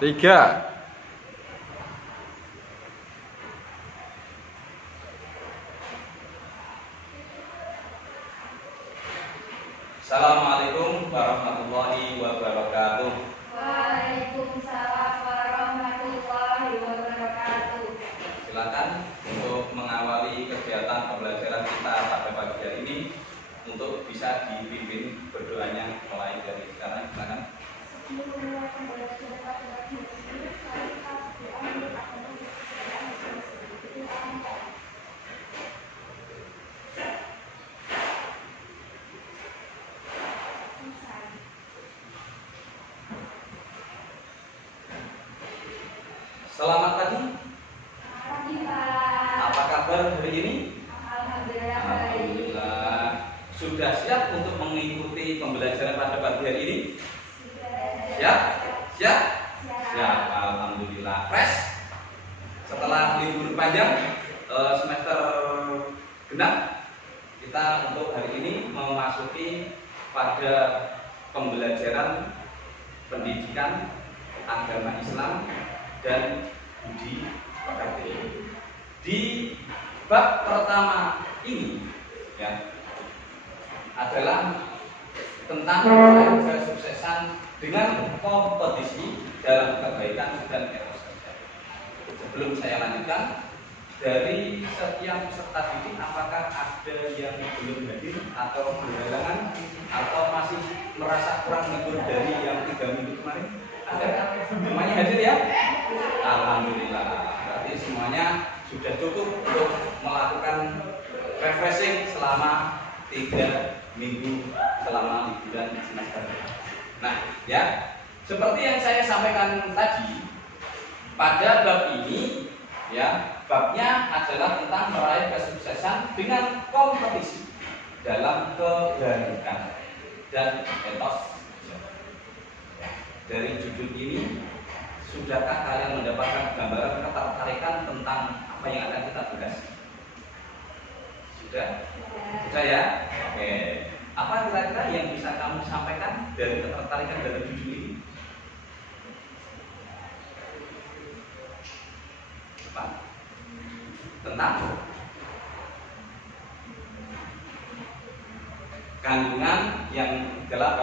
Tiga. Assalamualaikum warahmatullahi wabarakatuh. Waalaikumsalam warahmatullahi wabarakatuh. Silakan untuk mengawali kegiatan pembelajaran kita pada pagi hari ini untuk bisa dipimpin berdoanya mulai dari sekarang. Silakan. Selamat pagi. Pagi Pak. Apa kabar hari ini? Alhamdulillah baik. Alhamdulillah. Sudah siap untuk mengikuti pembelajaran pada pagi hari ini? Siap? Siap? Siap. Alhamdulillah. Fresh. Setelah libur panjang semester genap, kita untuk hari ini memasuki pada pembelajaran pendidikan agama Islam dan budi pekerti. Di bab pertama ini ya adalah tentang kesuksesan dengan kompetisi dalam kebaikan dan etos kerja. Sebelum saya lanjutkan, dari setiap peserta didik apakah ada yang belum hadir atau berhalangan atau masih merasa kurang libur dari yang 3 minggu kemarin? Ada? Semuanya hadir ya? Alhamdulillah. Berarti semuanya sudah cukup untuk melakukan refreshing selama 3 minggu selama liburan semester. Nah, ya, seperti yang saya sampaikan tadi, pada bab ini, ya, babnya adalah tentang meraih kesuksesan dengan kompetisi dalam kebaikan dan etos. Dari judul ini, sudahkah kalian mendapatkan gambaran ketertarikan tentang apa yang akan kita bahas? Sudah? Sudah ya? Oke. Apa kira-kira yang bisa kamu sampaikan dari ketertarikan dari judul ini? Apa? Tentang kandungan yang adalah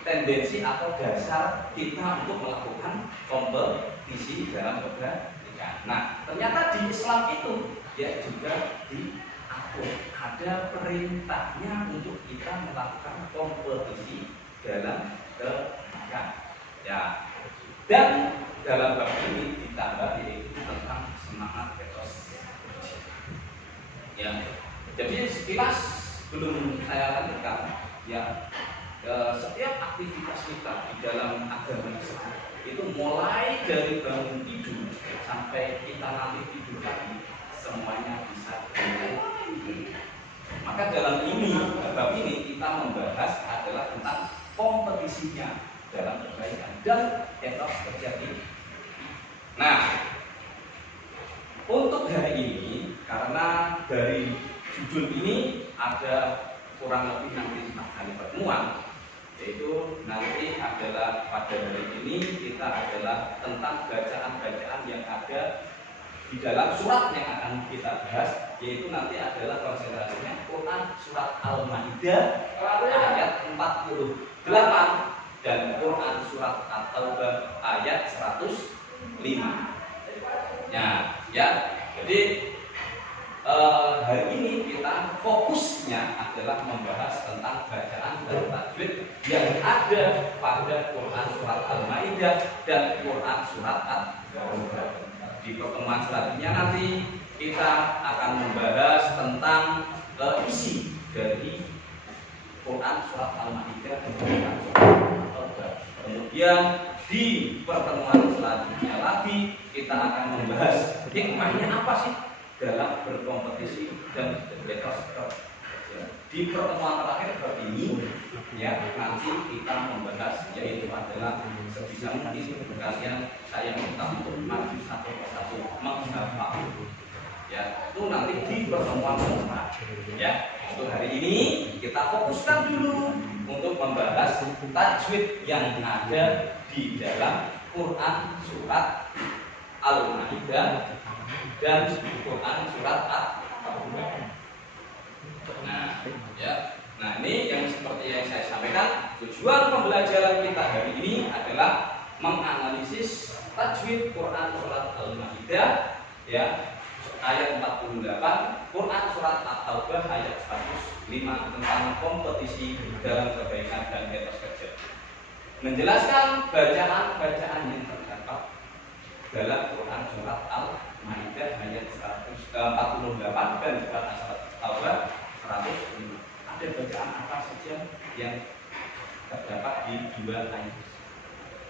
tendensi atau dasar kita untuk melakukan kompetisi dalam kebaikan. Nah, ternyata di Islam itu ya juga diatur, ada perintahnya untuk kita melakukan kompetisi dalam kebaikan. Ya, dan dalam bab ini ditambah yaitu tentang semangat etos. Ya, jadi sekilas belum saya lanjutkan ya. Setiap aktivitas kita di dalam agama Islam itu mulai dari bangun tidur sampai kita nanti tidur lagi semuanya bisa dimulai. Maka dalam bab ini kita membahas adalah tentang kompetisinya dalam kebaikan dan etos kerja ini. Nah, untuk hari ini karena dari judul ini ada kurang lebih nanti 4 kali pertemuan, yaitu nanti adalah pada hari ini kita adalah tentang bacaan-bacaan yang ada di dalam surat yang akan kita bahas, yaitu nanti adalah konsentrasinya Quran surat Al-Maidah ayat 48 dan Quran surat At-Taubah ayat 105. Ya, jadi hari ini kita fokusnya adalah membahas tentang bacaan dan tajwid yang ada pada Quran surat Al-Maidah dan Quran surat At-Taubah. Di pertemuan selanjutnya nanti kita akan membahas tentang isi dari Quran surat Al-Maidah dan Quran surat At-Taubah. Kemudian di pertemuan selanjutnya lagi kita akan membahas hikmahnya apa sih dalam berkompetisi dan etos kerja. Di pertemuan terakhir bab ini ya nanti kita membahas yaitu adalah sebisa mungkin kalian saya minta untuk maju satu persatu menghafal. Ya, itu nanti di pertemuan keempat. Ya, untuk hari ini kita fokuskan dulu untuk membahas tajwid yang ada di dalam Quran surat Al-Maidah dan Quran surat At-Taubah. Nah, ya. Nah, ini yang seperti yang saya sampaikan, tujuan pembelajaran kita hari ini adalah menganalisis tajwid Quran surat Al-Maidah ya, ayat 48, Quran surat At-Taubah ayat 105 tentang kompetisi dalam kebaikan dan etos kerja. Menjelaskan bacaan-bacaan yang terdapat dalam Quran surat Al-Maidah ayat 148 dan surat At-Taubah 105. Ada bacaan apa saja yang terdapat di dua ayat tersebut?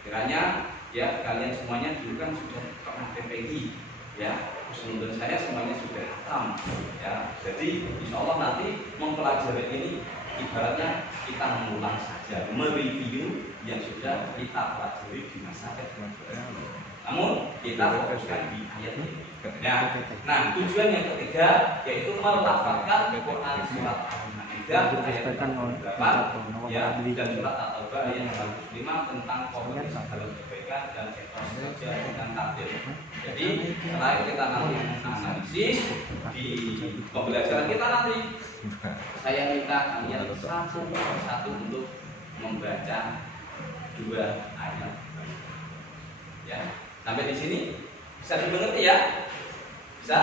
Kiranya ya kalian semuanya dulu kan sudah pernah PPI ya, menurut saya semuanya sudah hatam ya. Jadi insya Allah nanti mempelajari ini ibaratnya kita mengulang saja, mereview yang sudah kita pelajari di masa kedua. Namun kita fokuskan di ayat ini. Ya. Nah, tujuan yang ketiga yaitu melafalkan Quran surat Al-Maidah ayat 48 ya, dan surat At-Taubah ayat 105 tentang kompetisi dalam kebaikan dan etos kerja dengan takdir. Jadi setelah kita nanti analisis di pembelajaran kita nanti, saya minta kalian satu persatu untuk membaca dua ayat. Ya, sampai di sini bisa dimengerti ya? Bisa?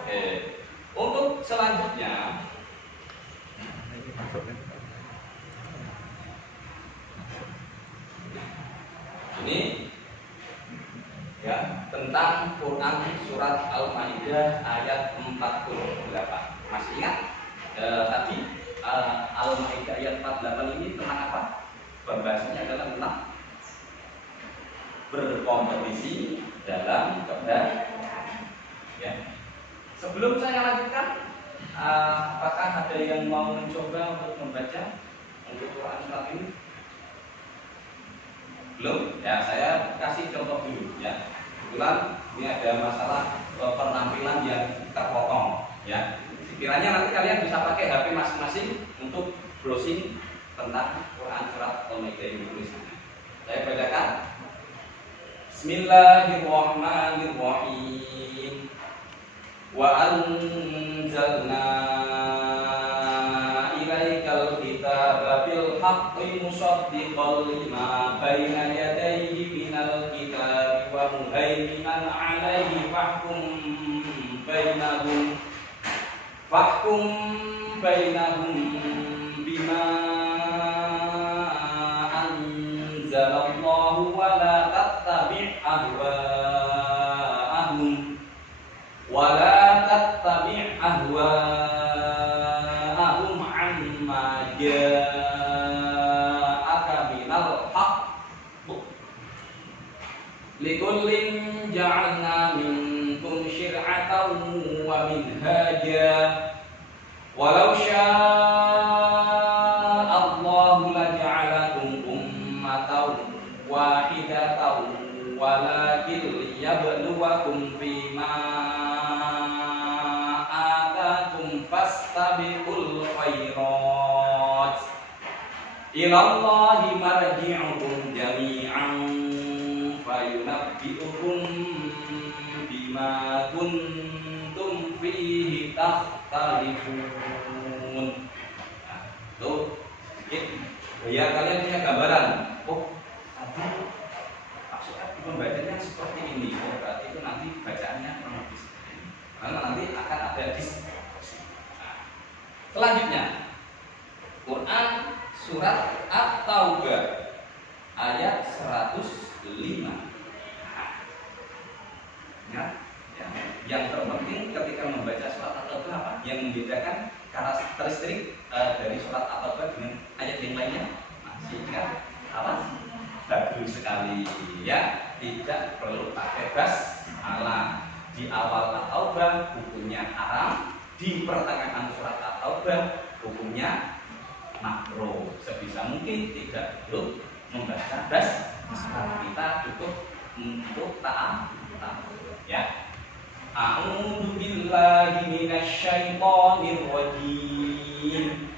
Oke. Untuk selanjutnya ini ya, tentang Quran surat Al-Maidah ayat 48. Masih ingat tadi Al-Maidah ayat 48 ini tentang apa? Pembahasannya adalah tentang berkompetisi dalam kebaikan. Ya. Sebelum saya lanjutkan, apakah ada yang mau mencoba untuk membaca untuk Quran surat ini? Belum? Ya, saya kasih contoh dulu ya. Kebetulan ini ada masalah penampilan yang terpotong ya. Sekiranya nanti kalian bisa pakai HP masing-masing untuk browsing tentang Quran surat Al-Maidah ini tulisannya. Saya bacakan. Bismillahirrahmanirrahim. Wa anzalna ilaikal kitaba bil haqqi musaddiqan lima baina yadayhi minal kitabi wa muhaiminan 'alaihi fahkum bainahum bima anzalallahu wa la tattabi' ahwa'ahum amma ja'aka minal haqq likullin ja'alna minkum syir'atan wa minhaja walau sya'allahu laja'alakum ummatan wahidatan walakin liyabluwakum fima atakum fastabiqul khairat ilallahi marji'ukum jami'an fayunabbi'ukum bima kuntum fihi takhtalifun. Nah, tuh sedikit ya, kalian punya gambaran. Oh, tadi maksudnya pembacanya seperti ini. Oh, berarti itu nanti bacaannya lebih seperti ini. Karena nanti akan ada diskusi. Nah, selanjutnya Quran surat At-Taubah ayat 105. Ya, yang terpenting ketika membaca surat At-Taubah apa? Yang membedakan karakteristik dari surat At-Taubah dengan ayat yang lainnya. Masih ingat apa? Bagus sekali ya. Tidak perlu pakai basmalah. Di awal At-Taubah hukumnya haram, di pertengahan surat At-Taubah hukumnya makruh. Sebisa mungkin tidak perlu membaca basmalah. Kita cukup untuk ta'am ya. A'udzu billahi minasyaitonir rajim.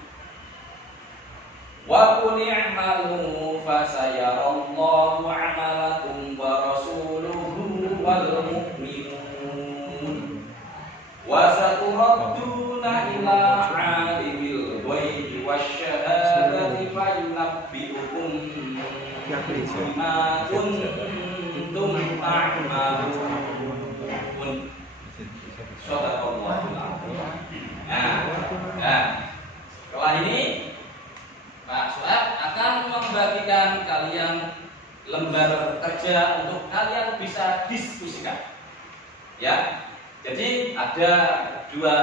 Wa qul i'malu fasayarallahu 'amalakum wa rasuluhu wal mu'minun wa saturadduna ila 'alimil ghaibi wasyahadati fayunabbi'ukum bima kuntum ta'malun. Shadaqallahul 'azim. Nah, setelah ini Pak Sueb akan membagikan kalian lembar kerja untuk kalian bisa diskusikan. Ya, jadi ada dua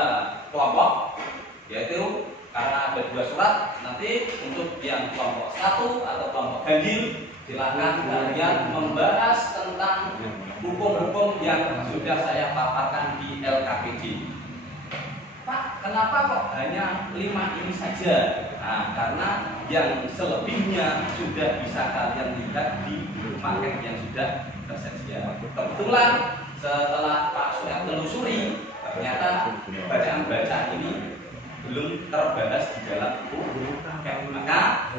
kelompok, yaitu karena ada dua surat, nanti untuk yang kelompok 1 atau kelompok ganjil, silakan kalian membahas tentang hukum-hukum yang sudah saya paparkan di LKPD. Pak, kenapa kok hanya 5 ini saja? Nah, karena yang selebihnya sudah bisa kalian lihat di paket yang sudah tersedia. Kebetulan setelah Pak Sueb telusuri, ternyata bacaan-bacaan ini belum terbahas di dalam buku. Maka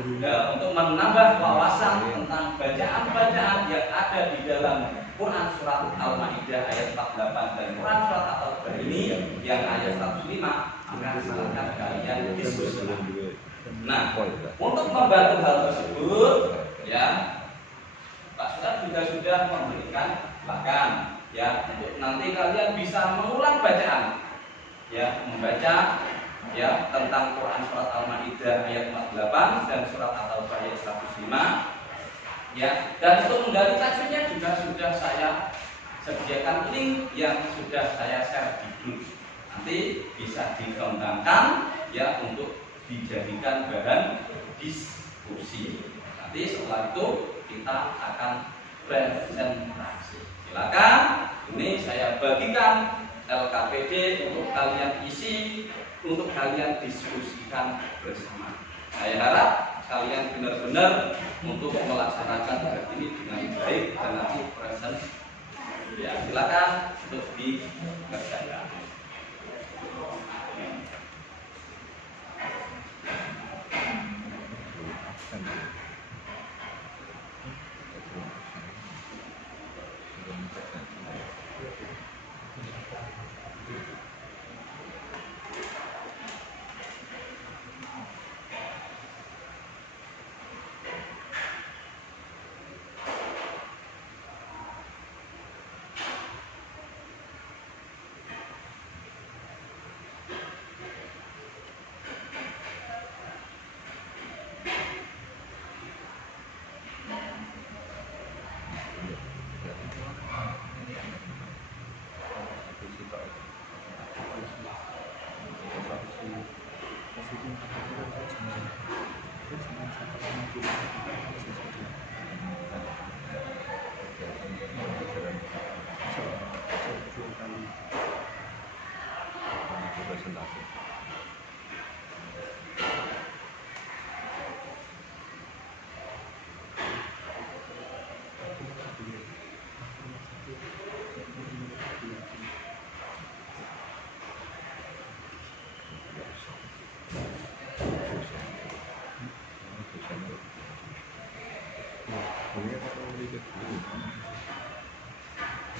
untuk menambah wawasan tentang bacaan-bacaan yang ada di dalam Quran surat Al-Maidah ayat 48 dan Quran surat Al-Baqarah ini yang ayat 105, maka silakan kalian diskusi. Nah, untuk membantu hal tersebut, ya Pak Sueb juga sudah memberikan bahkan ya untuk nanti kalian bisa mengulang bacaan, ya membaca ya tentang Quran surat Al-Maidah ayat 48 dan surat At-Taubah ayat 105. Ya, dan untuk menggali tajwidnya juga sudah saya sediakan link yang sudah saya share di grup. Nanti bisa dikembangkan ya untuk dijadikan bahan diskusi. Nanti setelah itu kita akan presentasi. Silakan, ini saya bagikan LKPD untuk kalian isi, untuk kalian diskusikan bersama. Saya harap kalian benar-benar untuk melaksanakan tugas ini dengan baik dan nanti present. Ya, silakan untuk dikerjakan.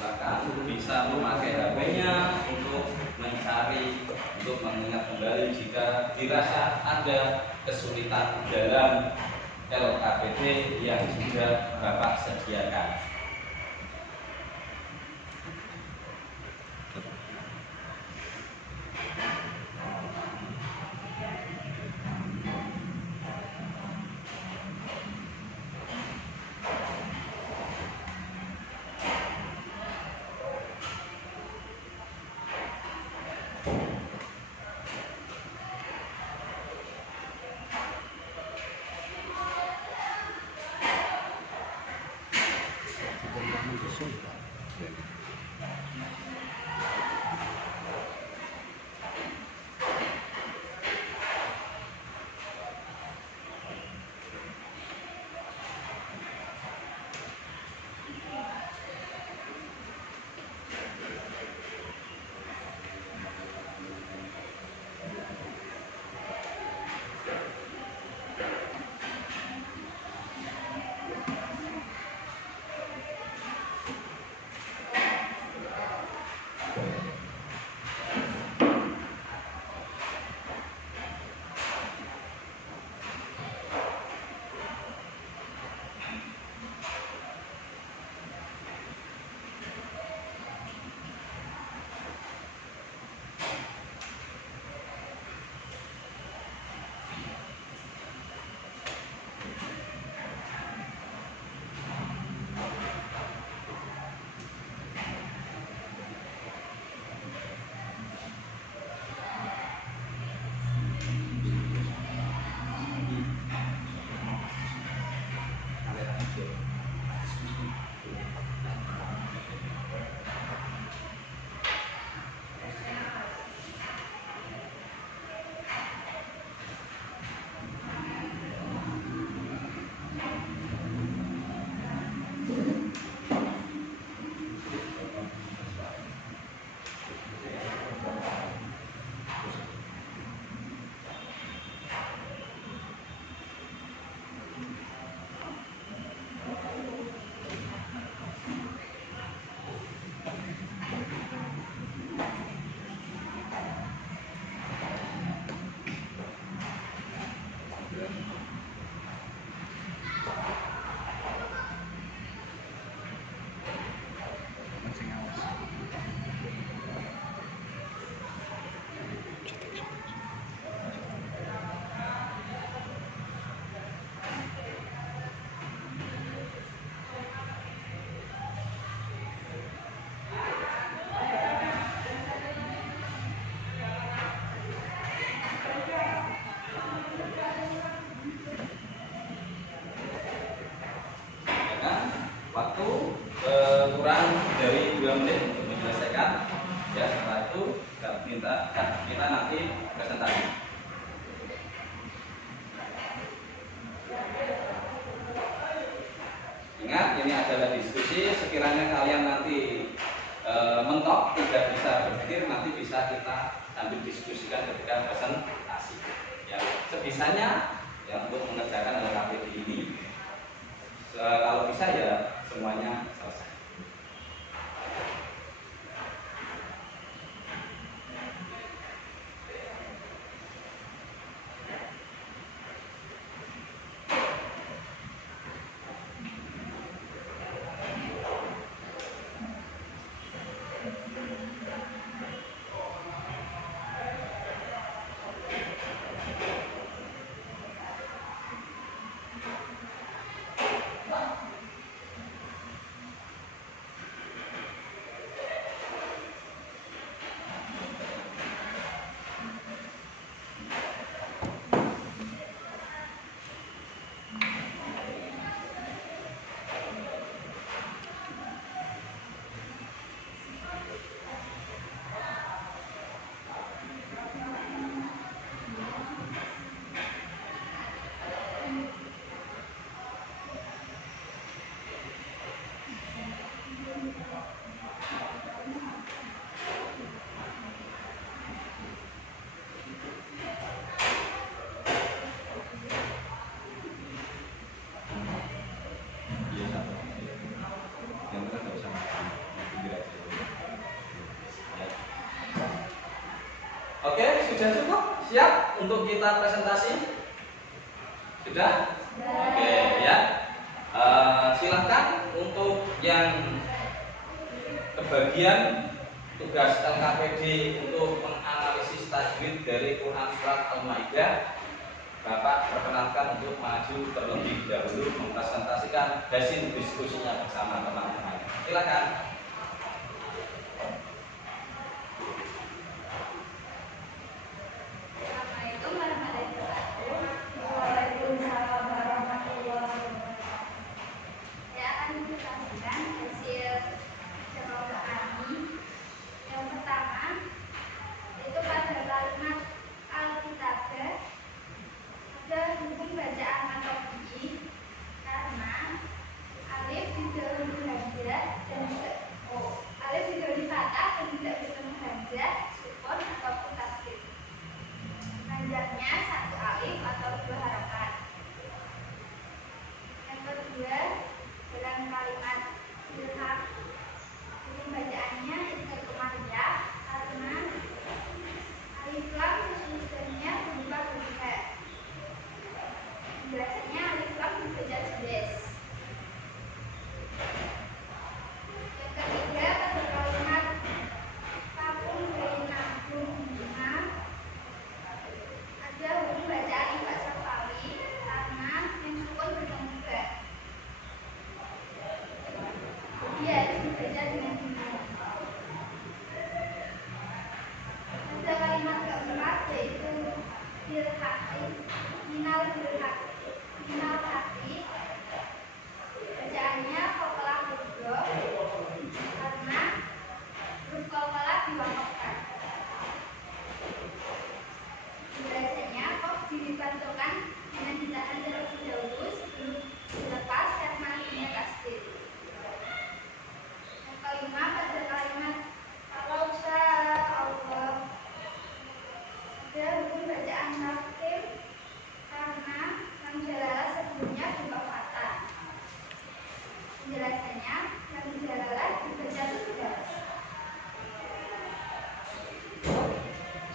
Bahkan bisa memakai HP-nya untuk mencari, untuk mengingat kembali jika dirasa ada kesulitan dalam LKPD yang sudah Bapak sediakan. kurang dari 2 menit untuk menyelesaikan. Ya, setelah itu kita nanti presentasi. Ingat, ini adalah diskusi. Sekiranya kalian nanti mentok, tidak bisa berpikir, nanti bisa kita sambil diskusikan ketika presentasi. Ya, sebisanya ya untuk mengerjakan LKPD ini. Kalau bisa ya semuanya selesai. Oke, sudah cukup? Siap untuk kita presentasi? Sudah? Oke, ya. Silahkan untuk yang kebagian tugas LKPD untuk menganalisis tajwid dari Quran Surat Al-Maidah, Bapak perkenalkan untuk maju terlebih dahulu mempresentasikan hasil diskusinya bersama teman-teman. Silakan.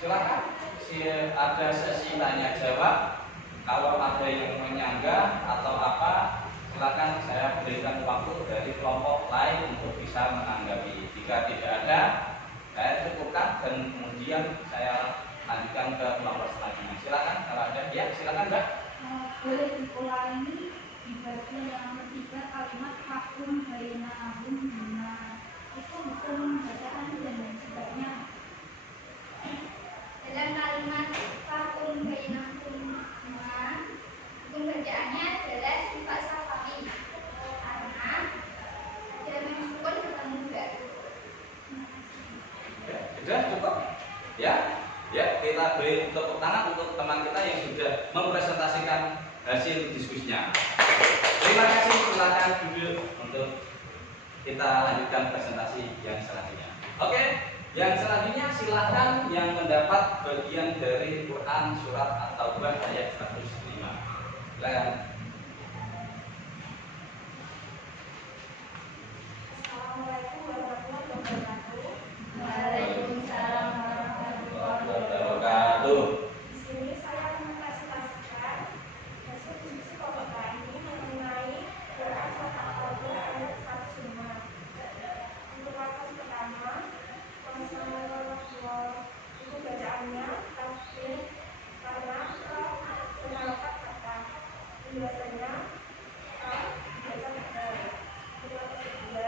Silakan, ada sesi tanya jawab. Kalau ada yang menyanggah atau apa, silakan saya berikan waktu dari kelompok lain untuk bisa menanggapi. Jika tidak ada, saya cukupkan dan kemudian saya lanjutkan ke kelompok selanjutnya. Silakan kalau ada, ya silakan Mbak. Boleh diulangi di bagian yang ketiga kalimat hakum bainahum bima itu hukum bacaan dan sebagainya. Dalam kalimat hakum bainahum bima hukum bacaannya adalah sifat syafa'i karena ada mensukun ketemu Sudah cukup? Ya. Ya, kita beri tepuk tangan untuk teman kita yang sudah mempresentasikan hasil diskusinya. Terima kasih, silakan duduk untuk kita lanjutkan presentasi yang selanjutnya. Oke, yang selanjutnya silakan yang mendapat bagian dari Quran surat At-Taubah ayat 105. Silakan. Assalamualaikum warahmatullahi wabarakatuh. Waalaikumsalam warahmatullahi wabarakatuh. Di sini saya akan mempresentasikan hasil diskusi kelompok kami mengenai Quran surat Al-Taubah ayat 105. Untuk lafaz pertama, itu bacaannya tasbih karena senalakat kata. Biasanya biasa benar. Untuk lafaz kedua,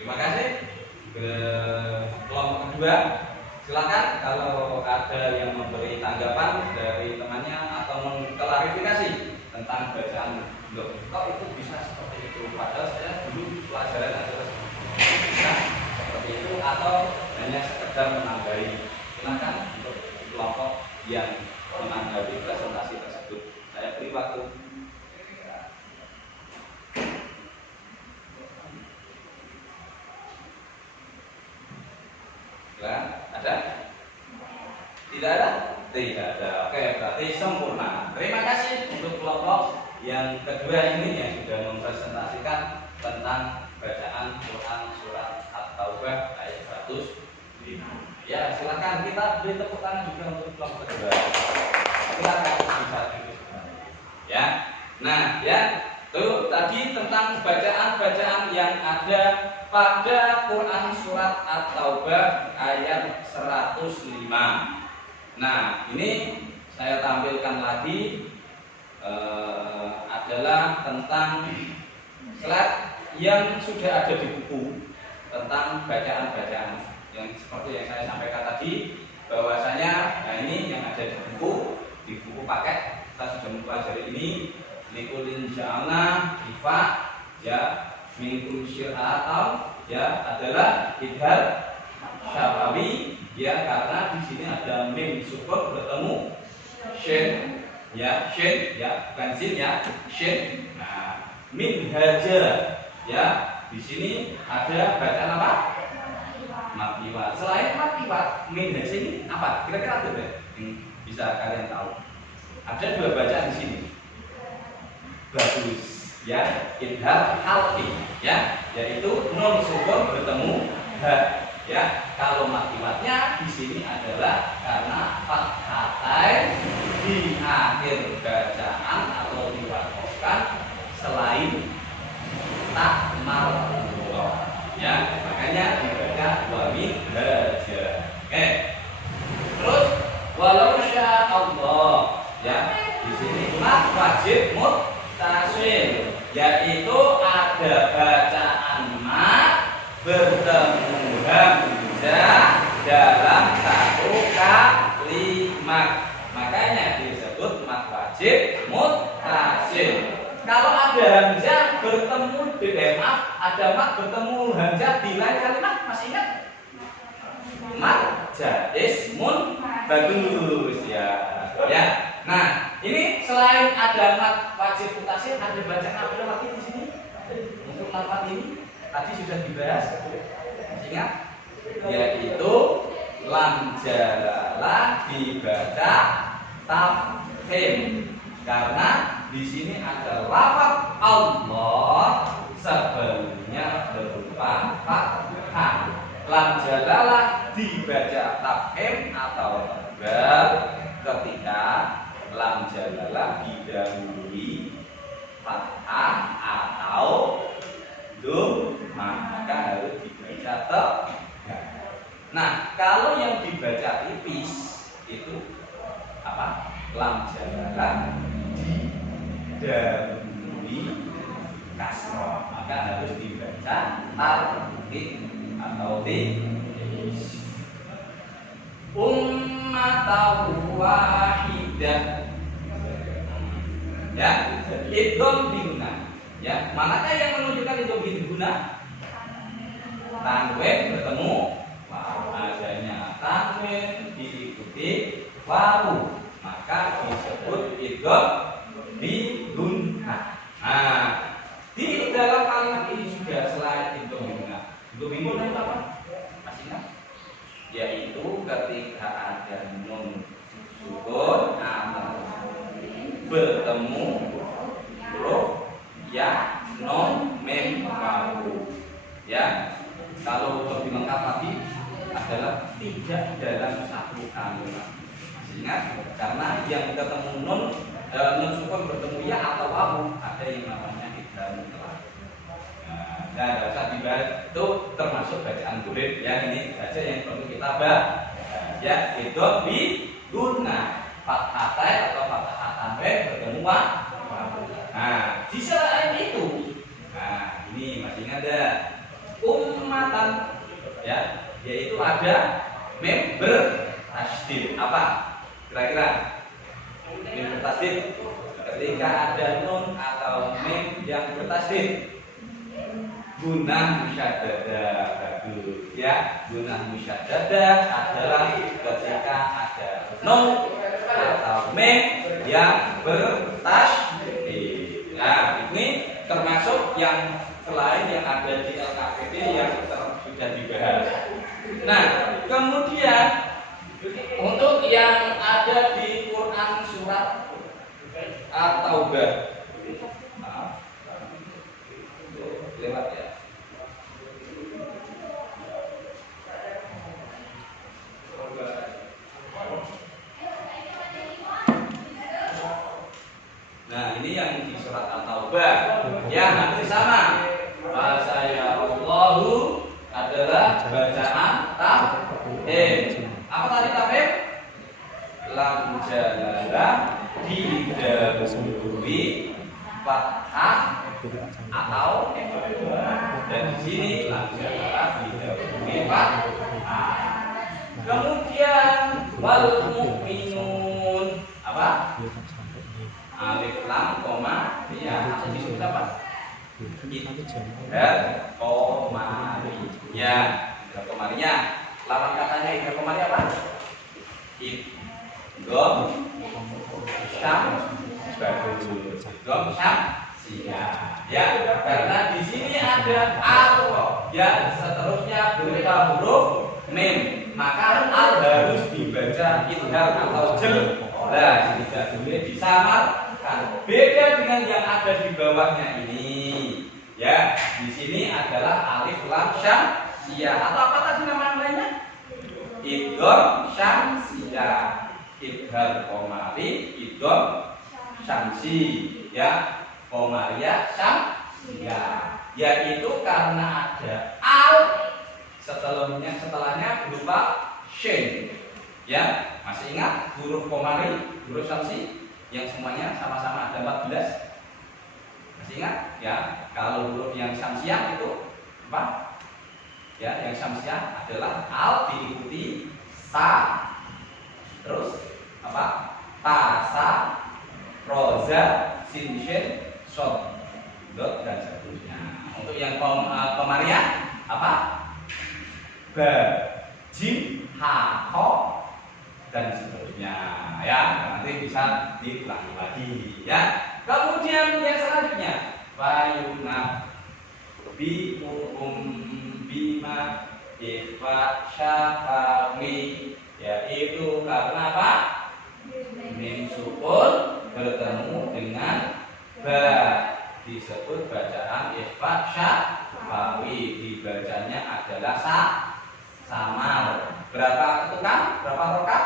terima kasih. Ke kelompok kedua, silakan kalau ada yang memberi tanggapan dari temannya atau mengklarifikasi tentang bacaan loh, kok itu bisa seperti itu, padahal saya dulu pelajaran adalah seperti itu, atau hanya sekedar menambahi. Silakan untuk kelompok yang menanggapi presentasi tersebut. Saya beri waktu. Ada? Tidak ada? Tidak ada. Oke, berarti sempurna. Terima kasih untuk kelompok yang kedua ini yang sudah mempresentasikan tentang bacaan Quran surat At-Taubah ayat 105. Ya, silakan kita beri tepuk tangan juga untuk kelompok kedua. Silakan bisa duduk. Ya. Nah, ya, itu tadi tentang bacaan-bacaan yang ada pada Quran surat At-Taubah ayat 105. Nah, ini saya tampilkan lagi adalah tentang slide yang sudah ada di buku tentang bacaan-bacaan yang seperti yang saya sampaikan tadi, bahwasanya nah ini yang ada di buku paket kita sudah mempelajari ini. Likulin ja'alna ifa ya minkum syir'atan ya adalah idhar syafawi ya, karena di sini ada mim sukun bertemu shin ya, bukan sin ya, shin. Nah, min haja ya, di sini ada bacaan apa? Matiwat. Selain matiwat, min haja ini apa? Kira-kira ada yang bisa kalian tahu? Ada dua bacaan di sini. Bagus ya, idhar halqi ya, yaitu nun sukun bertemu ha ya. Kalau matiwatnya di sini adalah karena fathatain di akhir bacaan atau diwakafkan selain tak marfu'ah ya, makanya dibaca wa min haja. Oke. Terus walau sya Allah ya, di sini mat wajib muttasil, yaitu ada bacaan mat bertemu hamzah dalam satu kalimat, makanya disebut mat wajib muttasil. Kalau ada hamzah bertemu ada mat bertemu hamzah di lain kalimat, masih ingat? Mat jaismun, bagus ya. Ya. Nah, ini selain ada mat wajib muttasil, ada bacaan apa lagi di sini? Untuk lafaz ini tadi sudah dibahas. Ingat? yaitu lam jalalah dibaca tafkhim karena di sini ada lafaz Allah sebelumnya berupa fathah. Lam jalalah dibaca tafkhim atau tebal ketika lam jalalah didahului fathah atau dom, maka harus dibaca tebal. Nah, kalau yang dibaca tipis itu apa? Lam jalalah didahului kasroh, maka harus dibaca tartib atau tipis. Ummatan wahidah, ya, idgham biguna. Ya, manakah yang menunjukkan idgham biguna? Tanwin bertemu wawu, adanya tanwin diikuti wawu, maka disebut idgham biguna. Nah, di dalam kalimat ini juga selain idgham biguna. Idgham biguna itu apa? Masih ingat? Yaitu ketika ada nun sukun atau bertemu huruf ya, non, mem, wawu. Ya, kalau lebih lengkap lagi adalah tidak dalam satu kalimat. Masih ingat? Karena yang ketemu nun sukun bertemu ya atau wawu ada yang namanya idgham mutlaq. Nah, saat dibahas itu termasuk bacaan murid yang ini saja yang perlu kita bahas. Ya, idgham biguna, fathatain atau fathatan bertemu wawu. Nah, di selain itu, nah ini masih ada ummatan, ya, yaitu ada mem bertasydid. Apa? Kira-kira mem bertasydid ketika ada nun atau mem yang bertasydid. Gunah musyaddadah, bagus ya. Gunah musyaddadah adalah ketika ada nun atau mem yang bertasydid. Nah, ini termasuk yang selain yang ada di LKPD yang sudah dibahas. Nah, kemudian untuk yang ada di Quran surat At-Taubah, lewat ya. Nah, ini yang di surat At-Taubah. Ya, hampir sama. Bahasa ya Allahu adalah bacaan tafkhim. Apa tadi tafkhim? Lam jalalah didahului fathah atau dan di sini lam jalalah didahului fathah. Kemudian wal mu'minun apa? Alif lam koma ya, disebut apa? Dan komariya. Dan komariya. Lawan katanya itu komariya apa? Idgham syam bagus. Idgham syam sia. Ya, karena di sini ada al ya, seterusnya berupa huruf mim, maka al harus dibaca idgham atau jel. Nah, tidak boleh disamarkan. Beda dengan yang ada di bawahnya ini. Ya, di sini adalah alif lam syamsiyah atau apa tadi nama lainnya? Idgham syamsiyah. Idgham komari, idgham syamsi, ya. Komariya syamsiyah. Yaitu karena ada al setelahnya berupa shin. Ya, masih ingat huruf komari, huruf syamsi yang semuanya sama-sama ada 14? Masih ingat? Ya, kalau huruf yang syamsiah itu apa? Ya, yang syamsiah adalah al diikuti sa, terus apa? Ta, sa, roza, sin, shin, shod, dot dan seterusnya. Untuk yang komariah apa? Ba, jim, ha, ho dan seterusnya, ya, nanti bisa diulangi lagi, ya. Kemudian yang selanjutnya fayuna bikum bima ikhfa syafawi, yaitu karena apa? Mim sukun bertemu dengan ba, disebut bacaan ikhfa syafawi. Dibacanya adalah samar. Berapa ketukan? Berapa rokat?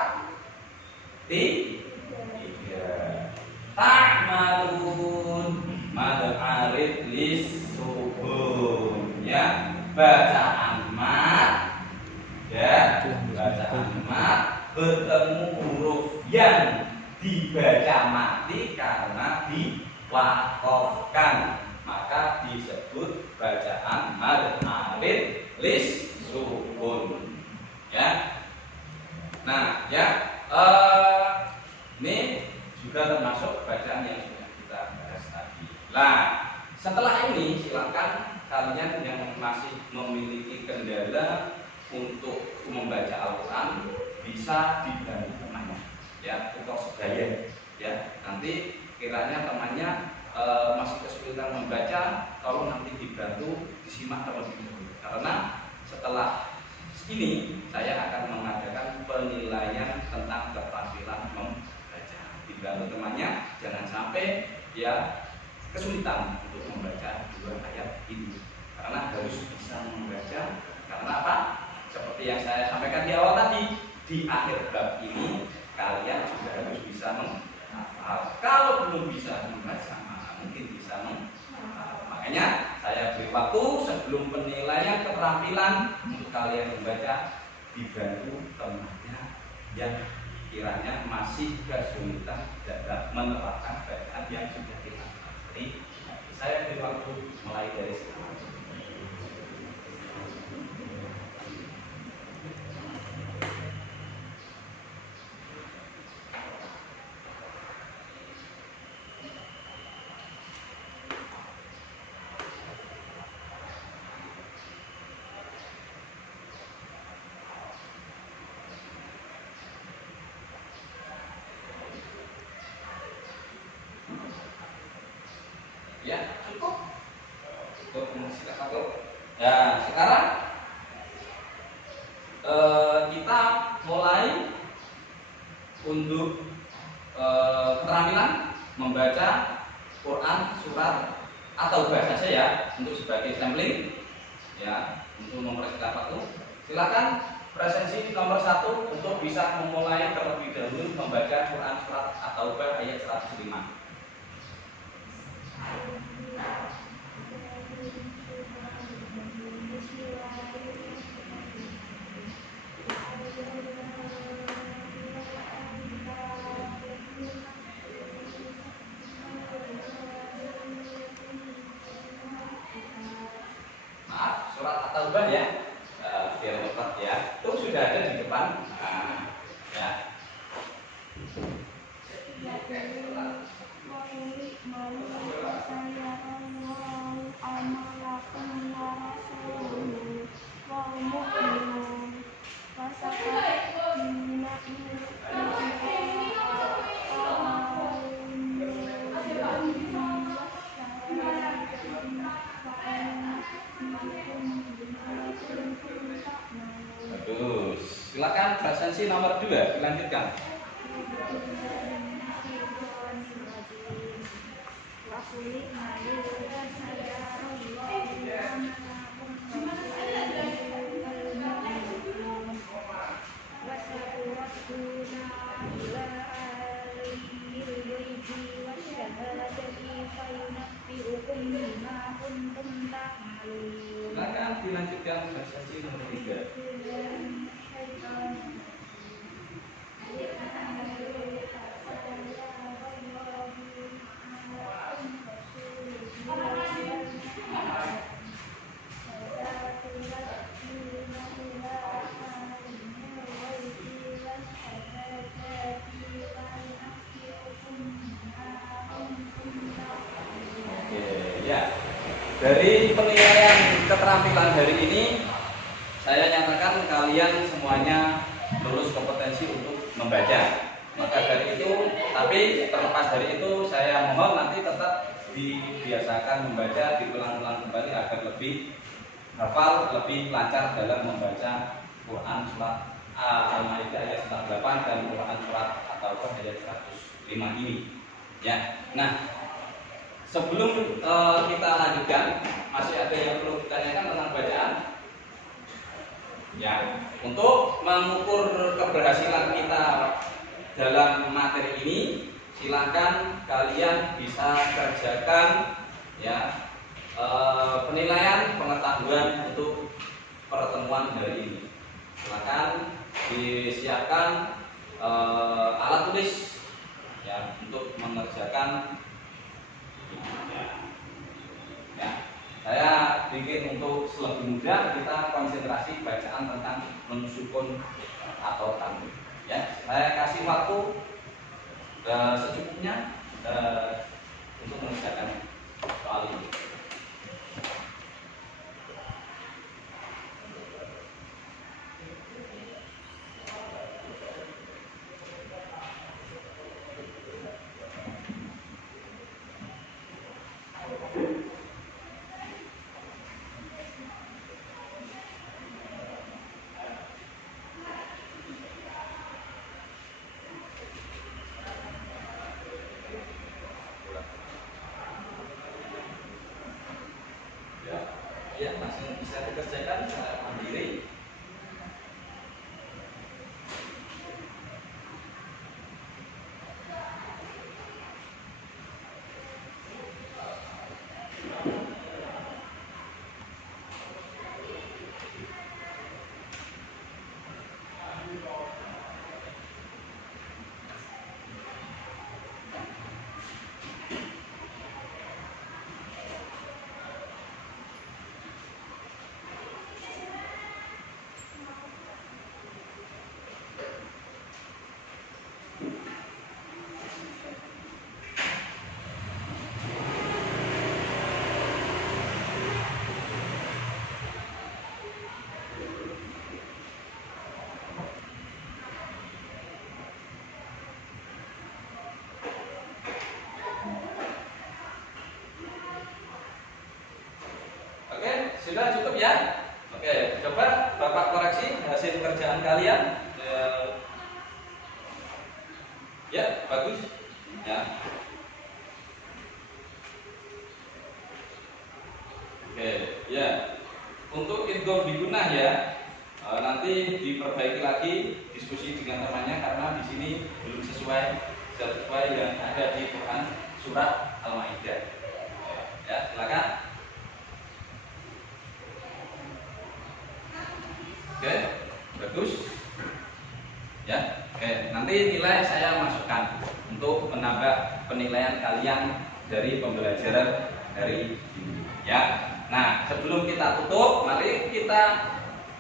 3. Ta'malun mad arid lis sukun, ya. Bacaan mat, ya, bacaan mat bertemu huruf yang dibaca mati karena diwakofkan, maka disebut bacaan mad arid lis sukun, ya. Nah, ya, ini juga termasuk bacaan yang sudah kita bahas tadi. Nah, setelah ini silakan kalian yang masih memiliki kendala untuk membaca Al-Quran bisa dibantu temannya, ya, untuk sedaya, ya. Nanti kiranya temannya masih kesulitan membaca, tolong nanti dibantu disimak terlebih dahulu, karena setelah ini saya akan mengadakan penilaian tentang keterampilan membaca. Dibantu temannya, jangan sampai ya kesulitan untuk membaca 2 ayat ini, karena harus bisa membaca. Karena apa? Seperti yang saya sampaikan di awal tadi, di akhir bab ini kalian juga harus bisa menghafal. Kalau belum bisa membaca, maka mungkin bisa menghafal. Makanya saya beri waktu sebelum penilaian keterampilan untuk kalian membaca, dibantu temannya yang kiranya masih kesulitan dalam menerapkan bacaan yang sudah kita pelajari. Saya beri waktu mulai dari sekarang. Ya, cukup. Silakan tuh. Ya, sekarang kita mulai untuk keterampilan membaca Quran surat atau bahasa saya untuk sebagai sampling, ya, untuk mempersiapkan waktu. Silakan presensi nomor 1 untuk bisa memulai terlebih dahulu membaca Quran surat atau ayat 105. Maaf, surat At-Taubah ya, biar cepat ya. Itu sudah ada di depan. Nah, ya. Bagus. Silakan presensi nomor 2 dilanjutkan. Silakan dilanjutkan presensi nomor 3. Dari penilaian keterampilan hari ini, saya nyatakan kalian semuanya lulus kompetensi untuk membaca. Maka dari itu, tapi terlepas dari itu, saya mohon nanti tetap dibiasakan membaca, diulang-ulang kembali agar lebih hafal, lebih lancar dalam membaca Quran surat Al-Maidah ayat 108 dan Quran surat At-Taubah ayat 105 ini. Ya. Nah, sebelum kita lanjutkan, masih ada yang perlu ditanyakan tentang bacaan? Ya, untuk mengukur keberhasilan kita dalam materi ini, silakan kalian bisa kerjakan ya penilaian pengetahuan untuk pertemuan hari ini. Silakan disiapkan alat tulis ya untuk mengerjakan ya. Saya bikin untuk lebih mudah kita konsentrasi bacaan tentang nun sukun atau tanwin. Ya, saya kasih waktu secukupnya untuk mengerjakan soal ini. Ya, masih bisa dikerjakan secara mandiri. Sudah cukup ya? Oke, coba Bapak koreksi hasil kerjaan kalian. Ya, bagus. Ya. Oke, ya. Untuk idgham bigunah ya, nanti diperbaiki lagi diskusi dengan temannya karena di sini belum sesuai yang ada di Quran surat Al-Maidah. Ya, silakan. Oke, bagus. Ya, oke. Nanti nilai saya masukkan untuk menambah penilaian kalian dari pembelajaran hari ini. Ya. Nah, sebelum kita tutup, mari kita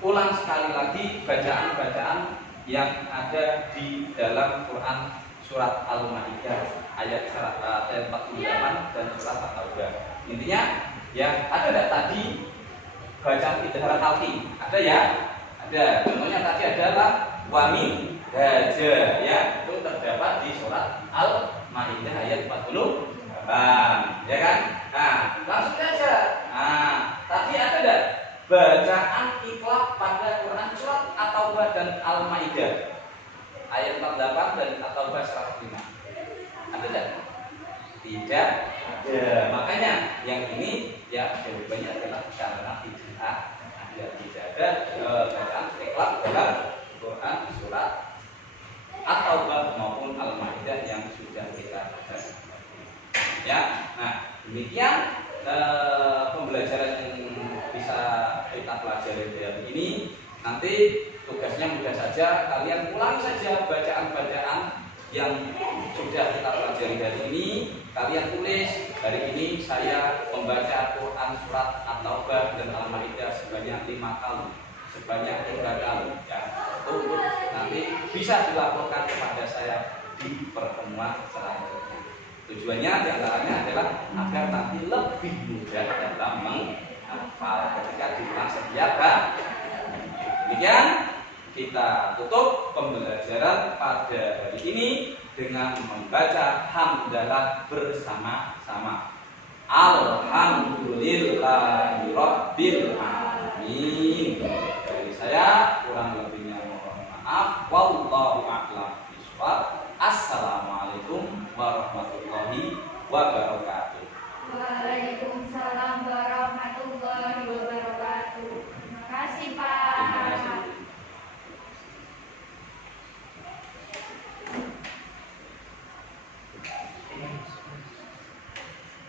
ulang sekali lagi bacaan-bacaan yang ada di dalam Quran surat Al-Maidah ayat 48 dan surat At-Taubah. Intinya, ya ada tidak tadi bacaan idhar khalfi? Ada ya? Ada. Contohnya tadi adalah wamin haja ya, itu terdapat di surat Al-Maidah ayat 48, ya kan? Nah, langsung saja. Nah, tadi ada enggak bacaan ikhlas pada Quran surat At-Taubah dan Al-Maidah ayat 48 dan At-Taubah 105? Ada enggak? Tidak ada. Makanya yang ini ya jawabannya adalah karena tidak ada bacaan ikhlas dalam Quran surat At-Taubah maupun Al-Maidah yang sudah kita baca. Ya, nah demikian pembelajaran yang bisa kita pelajari hari ini. Nanti tugasnya mudah saja, kalian ulangi saja bacaan-bacaan yang sudah kita pelajari hari ini. Kalian tulis, hari ini saya membaca Quran surat At-Taubah dan Al-Maidah sebanyak 5 kali, sebanyak 3 kali ya. Untuk nanti bisa dilaporkan kepada saya di pertemuan selanjutnya. Tujuannya diantaranya adalah agar nanti lebih mudah dalam menghafal ketika diulang setiap hari. Demikian kita tutup pembelajaran pada hari ini dengan membaca hamdalah bersama-sama. Alhamdulillahirabbil alamin. Amin. Dari saya kurang lebihnya mohon maaf. Wallahu a'lam bishawab. Assalamualaikum warahmatullahi wabarakatuh.